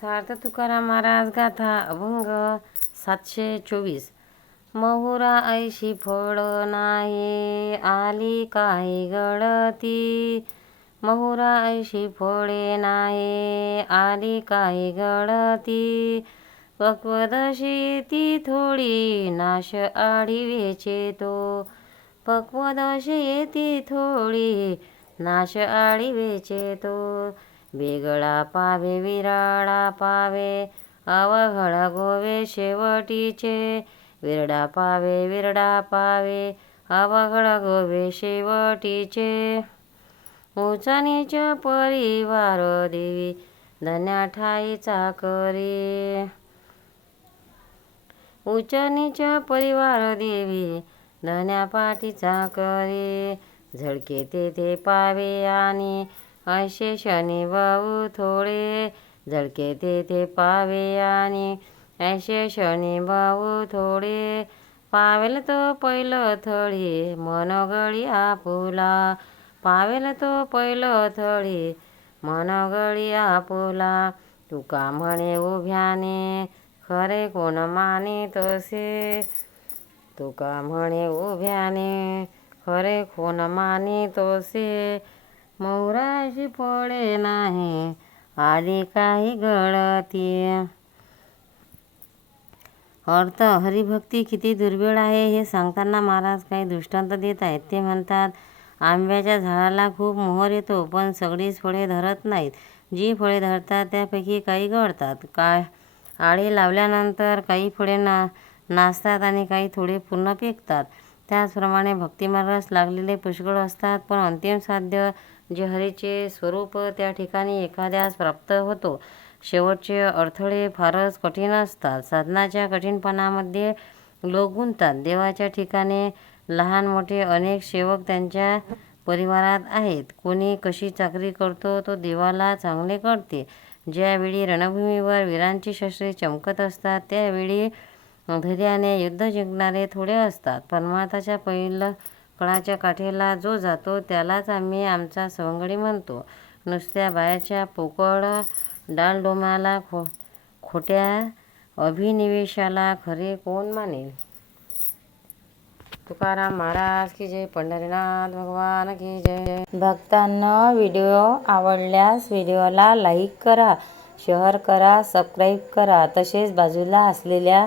सार्थ तुकाराम महाराज गाथा अभंग सातशे चोवीस. महुरा ऐशी फळ नाही आली काही गळती. महुरा ऐशी फळे नाही आली काही गळती. पक्वदशी ती थोडी नाश आढिवेचे तो पक्वदशी ती थोडी नाश आढिवेचे तो वेगळा पावे विराळा पावे अवघडा गोवे शेवटीचे. विरडा पावे विरडा पावे अवघडा गोवे शेवटीचे. उचनीच परिवार देवी धन्या ठाईचा करी. उचनीच परिवार देवी धन्या पाठीचा चाकरी झडके तेथे पावे आणि असे शनी भाऊ थोडे झळके तेथे पावे आणि ऐसे शनी भाऊ थोडे पावेल तो पहिलं थळी मनगळी आपुला. पावेल तो पहिलं थळी मनगळी आपुला. तुका म्हणे उभ्याने खरे कोण माने तसे? तुका म्हणे उभ्याने खरे कोण माने तसे? मौराशी फळे नाही आली काही गळती. अर्थ हरिभक्ती किती दुर्मिळ आहे हे सांगताना महाराज काही दृष्टांत देत आहेत. ते म्हणतात आंब्याच्या झाडाला खूप मोहर येतो पण सगळीच फळे धरत नाहीत. जी फळे धरतात त्यापैकी काही गळतात. काय आळे लावल्यानंतर काही फळे ना नाचतात आणि काही थोडे पूर्ण पिकतात. त्याचप्रमाणे भक्तिमार्गास लागलेले पुष्कळ असतात पण अंतिम साध्य जे हरीचे स्वरूप त्या ठिकाणी एखाद्यास प्राप्त होतो. शेवटचे अडथळे फारच कठीण असतात. साधनाच्या कठीणपणामध्ये लोक गुंततात देवाच्या ठिकाणी लहान मोठे अनेक सेवक त्यांच्या परिवारात आहेत. कोणी कशी चाकरी करतो तो देवाला चांगले करते ज्यावेळी रणभूमीवर वीरांची शस्त्रे चमकत असतात त्यावेळी धैर्याने युद्ध जिंकणारे थोडे असतात. परमार्थाच्या पहिलं कळाच्या काठीला जो जातो त्यालाच आम्ही आमचा सवंगडी म्हणतो. नुसत्या बायाच्या पोकळ डालडोमाला खो खोट्या अभिनिवेशाला खरे कोण मानेल? तुकाराम महाराज की जय पंढरीनाथ भगवान की जय. भक्तांना व्हिडिओ आवडल्यास व्हिडिओला लाईक करा शेअर करा सबस्क्राईब करा. तसेच बाजूला असलेल्या